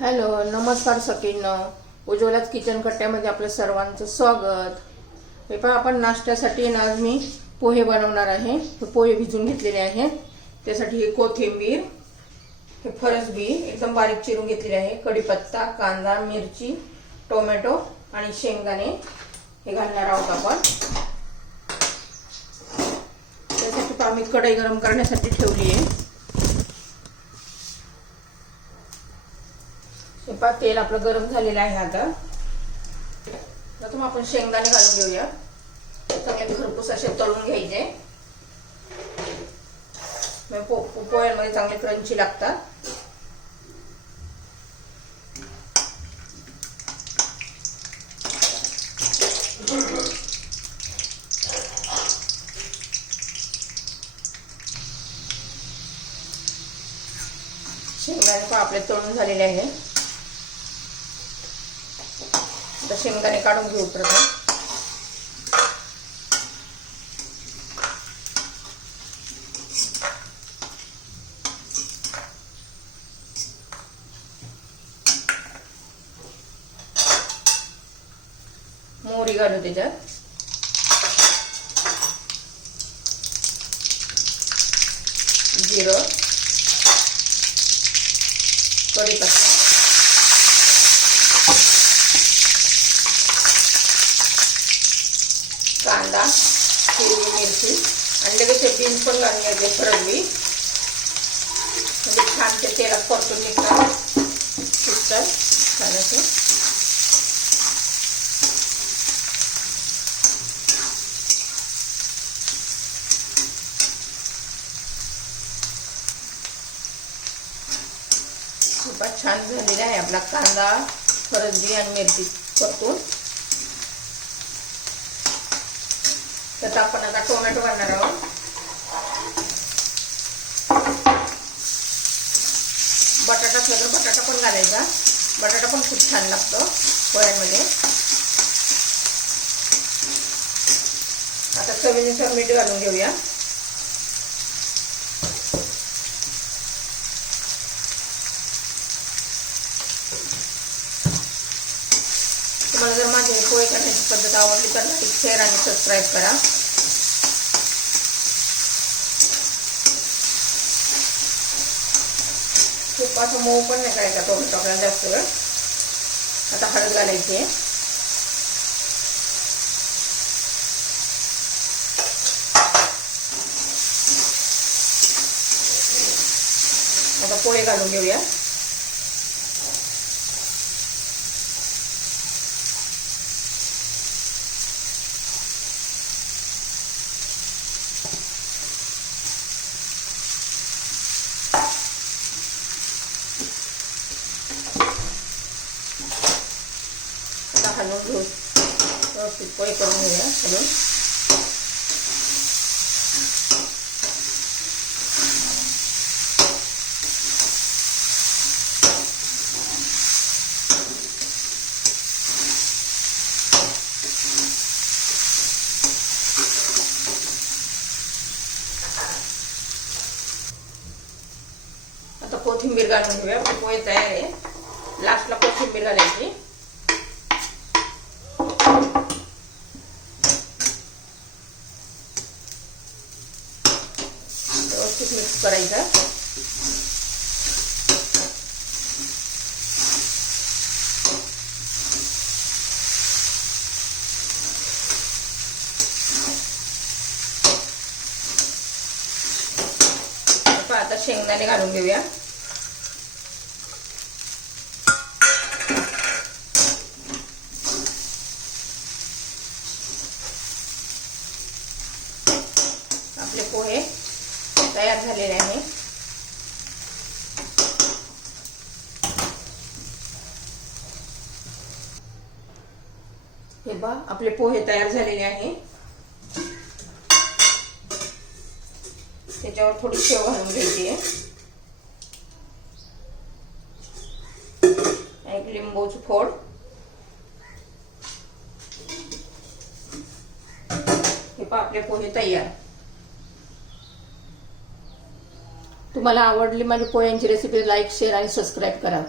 Hello नमस्कार सकीनं उज्ज्वलाच kitchen कट्ट्यामध्ये आपलं सर्वांचं स्वागत. हे पहा आपण नाश्त्यासाठी ना आज मी पोहे बनवणार आहे. हे पोहे भिजून घेतलेले आहे. त्यासाठी हे कोथिंबीर हे फरसबी एकदम बारीक चिरून घेतलेले आहे. कढीपत्ता कांदा मिरची टोमॅटो आणि शेंगदाणे हे घालणार आहोत आपण. त्यासाठी आम्ही कढई गरम करण्यासाठी ठेवली आहे. पा तेल आपलं गरम झालेलं आहे आता. प्रथम आपण शेंगदाणे घालून घेऊया. चांगले खरपूस असे तळून घ्यायचे. म्हणजे पो पोह्यांमध्ये चांगले क्रंची लागतात. शेंगदाणे पण आपले तळून झालेले आहे आता शेंगदाणे काढून घेऊ प्रथम. मोहरी घालू त्याच्यात. जिरं. कढीपत्ता. कांदा हिरवी मिरची आणि लगेच ते बीन्स पण घालून घ्यायचे फरकली म्हणजे छान ते तेलात परतून निघतात शिजतात छान असे खूपच छान झालेला आहे आपला कांदा फरसबी आणि मिरची परतून तर आपण आता टोमॅटो घालणार आहोत. बटाटा असला तर बटाटा पण घालायचा. बटाटा पण खूप छान लागतो पोळ्यांमध्ये आता चवीनुसार मीठ घालून घेऊया. तुम्हाला जर माझे पोहे करण्याची पद्धत आवडली तर लाईक शेअर आणि सबस्क्राईब करा. खूप असं मऊ पण नाही करायचा टोमॅटो आपल्याला जास्त वेळ. आता हळद घालायची आहे. आता पोहे घालून घेऊया. आता हलवून घेऊ व्यवस्थित पोहे करून घेऊया हलवून आता कोथिंबीर घालून घेऊया पोहे तयार आहे लास्टला कोथिंबीर घालायची व्यवस्थित मिक्स करायचं. आता शेंगदाणे घालून घेऊया. पोहे तयार झालेले आहे. हे बा आपले पोहे तयार झालेले आहे. त्याच्यावर थोडी शेव घालून घ्यायची आहे एक लिंबूची फोड. हे पा आपले पोहे तयार. तुम्हाला आवडली माझी पोळ्यांची रेसिपी लाईक शेअर आणि सबस्क्राईब करा.